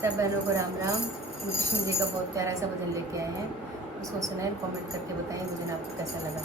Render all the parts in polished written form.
सब बहनों को राम राम। हम कृष्ण जी का बहुत प्यारा सा भजन लेके आए हैं, उसको सुनाए, कमेंट करके बताएं भजन आपको कैसा लगा।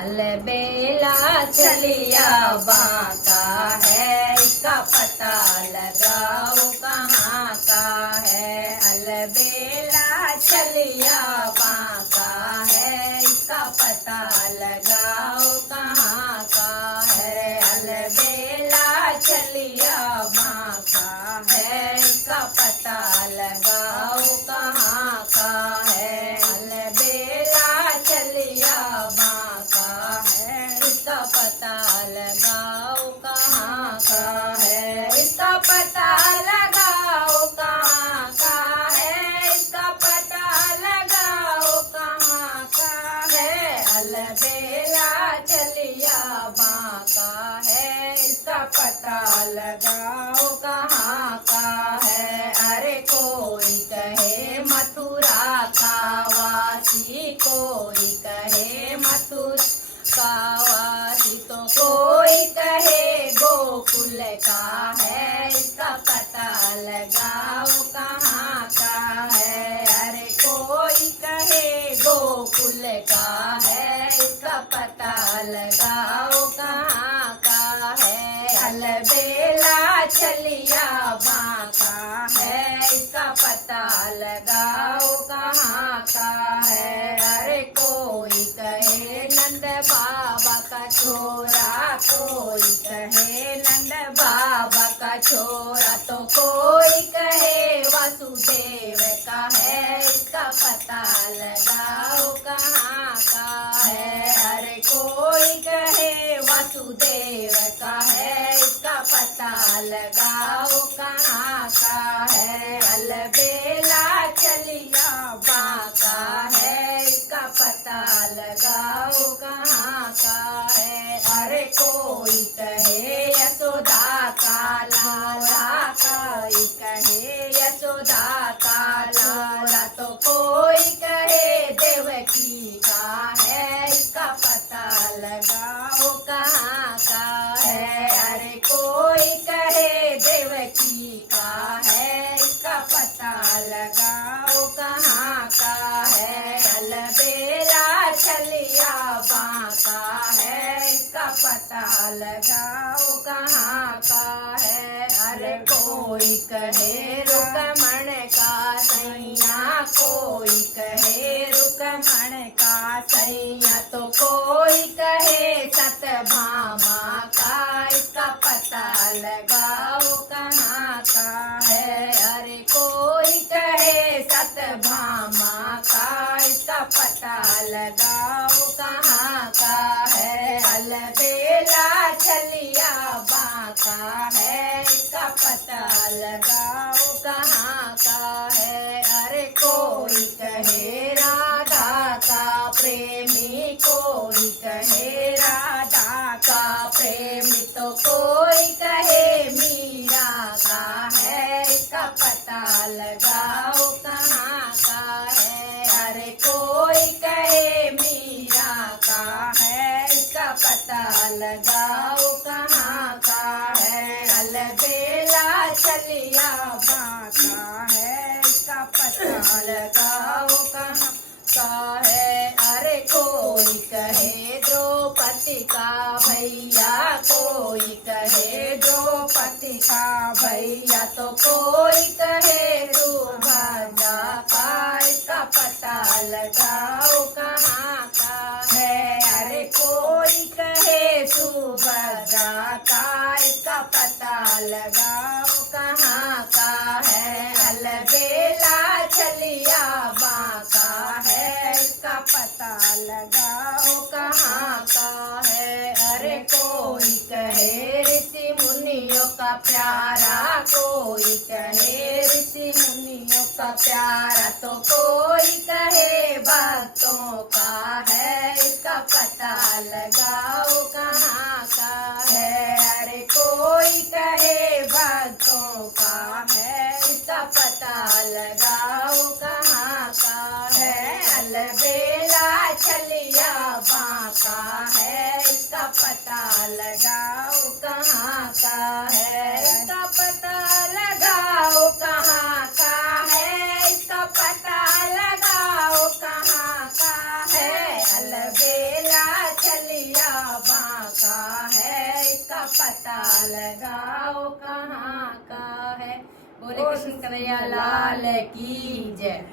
अलबेला चलिया बांका है, इसका पता लगाओ कहाँ का है। अलबेला चलिया बांका है, इसका पता लगाओ कहाँ का है। अलबेला चलिया बांका है, इसका पता लगाओ कहाँ का है। अलबेला चलिया बांका है, इसका पता लगाओ कहाँ का है। इसका पता लगाओ कहाँ का है, इसका पता लगाओ कहाँ का है। अलबेला चलिया बांका है, इसका पता लगाओ कहाँ का है। अरे कोई कहे मथुरा का वासी, कोई कहे मथुरा का वासी, तो कोई कहे गोकुल का है, इसका पता लगाओ कहाँ का है। अरे कोई कहे गोकुल का है, इसका पता लगाओ कहाँ का है। अलबेला चलिया बांका है, इसका पता लगाओ कहाँ का है। अरे कोई कहे नंद बाबा का छोरा, कोई कहे नंद बाबा का छोरा, तो कोई कहे वासुदेव का है, इसका पता लगाओ कहाँ का है। अरे कोई कहे वासुदेव का है, इसका पता लगाओ कहाँ का है। अलबेला चलिया बांका है, इसका पता लगाओ कहाँ का है। अरे कोई कहे यशोदा का लाला, कोई कहे यशोदा का लाला, तो कोई कहे देवकी का है, इसका पता लगाओ कहाँ का है। अरे कोई कहे देवकी का है, इसका पता लगाओ कहाँ का है। अलबेला चलिया बांका है, इसका पता लगाओ कहाँ का है। अरे कोई कहे रुकमण का सैया, कोई कहे रुकमण का सैया, तो कोई कहे सतभामा का, इसका पता लगाओ कहाँ का है। अरे कोई कहे सतभामा का, इसका पता लगाओ कहाँ का है। अलबेला चलिया बांका है, इसका पता लगाओ कहाँ का है। अरे कोई कहे राधा का प्रेमी, कोई कहे राधा का प्रेमी, तो कोई कहे मीरा का है, इसका पता लगाओ कहाँ का है। अरे कोई कहे मीरा का है, इसका पता लगाओ कहाँ का है। अलबेला चलिया बांका है, इसका पता लगाओ कहाँ का है। अरे कोई कहे द्रौपदी का भैया, कोई कहे द्रौपदी का भैया, तो कोई कहे सुभद्रा का, इसका पता लगाओ कहाँ का है। अरे कोई कहे सुभद्रा का, इसका पता लगाओ कहाँ का है। अलबेला चलिया बांका है, इसका पता लगाओ कहाँ का है। अरे कोई कहे ऋषि मुनियों का प्यारा, कोई कहे ऋषि मुनियों का प्यारा, तो कोई कहे भक्तों का है, इसका पता लगाओ कहाँ का है। अरे कोई कहे भक्तों का है, इसका पता लगाओ कहाँ का है। अलबेला चलिया बांका है, इसका पता लगाओ कहाँ का है। इसका पता लगाओ कहाँ का है, इसका पता लगाओ कहाँ का है। बोले कृष्ण कन्हैया लाल की जय।